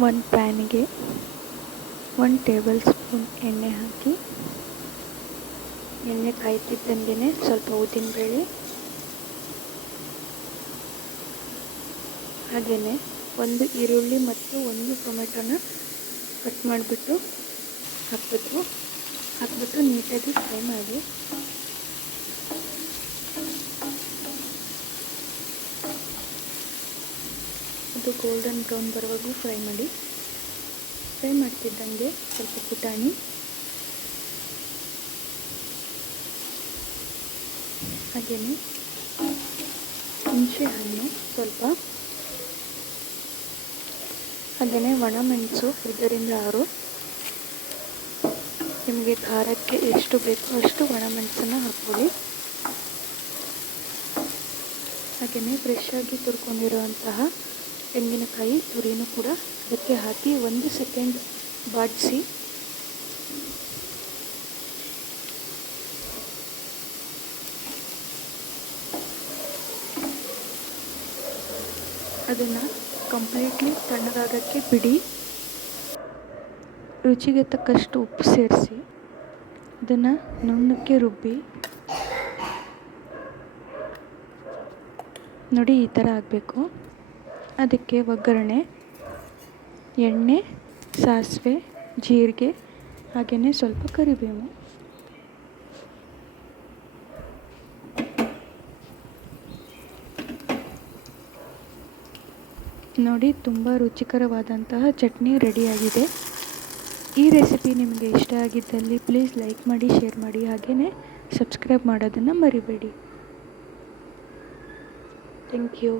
ಒಂದು ಪ್ಯಾನಿಗೆ 1 table spoon ಎಣ್ಣೆ ಹಾಕಿ, ಎಣ್ಣೆ ಕಾಯ್ತಿದ್ದಂಗೆ ಸ್ವಲ್ಪ ಉದ್ದಿನಬೇಳೆ ಹಾಗೆಯೇ 1 ಈರುಳ್ಳಿ ಮತ್ತು 1 ಟೊಮೆಟೊನ ಕಟ್ ಮಾಡಿಬಿಟ್ಟು ಹಾಕ್ಬಿಟ್ಟು ನೀಟಾಗಿ ಫ್ರೈ ಮಾಡಿ. ಅದು ಗೋಲ್ಡನ್ ಬ್ರೌನ್ ಬರುವಾಗೂ ಫ್ರೈ ಮಾಡಿ. ಫ್ರೈ ಮಾಡ್ತಿದ್ದಂಗೆ ಸ್ವಲ್ಪ ಪುಟಾಣಿ ಹಾಗೆಯೇ ಹುಣಸೆ ಹಣ್ಣು ಸ್ವಲ್ಪ, ಹಾಗೆಯೇ ಒಣಮೆಣಸು 5ರಿಂದ 6. ನಿಮಗೆ ಖಾರಕ್ಕೆ ಎಷ್ಟು ಬೇಕೋ ಅಷ್ಟು ಒಣಮೆಣಸನ್ನು ಹಾಕ್ಕೊಳ್ಳಿ. ಹಾಗೆಯೇ ಫ್ರೆಶ್ ಆಗಿ ತುರ್ಕೊಂಡಿರುವಂತಹ ತೆಂಗಿನಕಾಯಿ ತುರಿನೂ ಕೂಡ ಅದಕ್ಕೆ ಹಾಕಿ 1 ಸೆಕೆಂಡ್ ಬಾಡಿಸಿ. ಅದನ್ನು ಕಂಪ್ಲೀಟ್ಲಿ ತಣ್ಣಗಾಗಕ್ಕೆ ಬಿಡಿ. ರುಚಿಗೆ ತಕ್ಕಷ್ಟು ಉಪ್ಪು ಸೇರಿಸಿ ಇದನ್ನು ನುಣ್ಣಕ್ಕೆ ರುಬ್ಬಿ. ನೋಡಿ, ಈ ಥರ ಆಗಬೇಕು. ಅದಕ್ಕೆ ಒಗ್ಗರಣೆ ಎಣ್ಣೆ, ಸಾಸಿವೆ, ಜೀರಿಗೆ ಹಾಗೆಯೇ ಸ್ವಲ್ಪ ಕರಿಬೇವು. ನೋಡಿ, ತುಂಬ ರುಚಿಕರವಾದಂತಹ ಚಟ್ನಿ ರೆಡಿಯಾಗಿದೆ. ಈ ರೆಸಿಪಿ ನಿಮಗೆ ಇಷ್ಟ ಆಗಿದ್ದಲ್ಲಿ ಪ್ಲೀಸ್ ಲೈಕ್ ಮಾಡಿ, ಶೇರ್ ಮಾಡಿ, ಹಾಗೆಯೇ ಸಬ್ಸ್ಕ್ರೈಬ್ ಮಾಡೋದನ್ನು ಮರಿಬೇಡಿ. Thank you.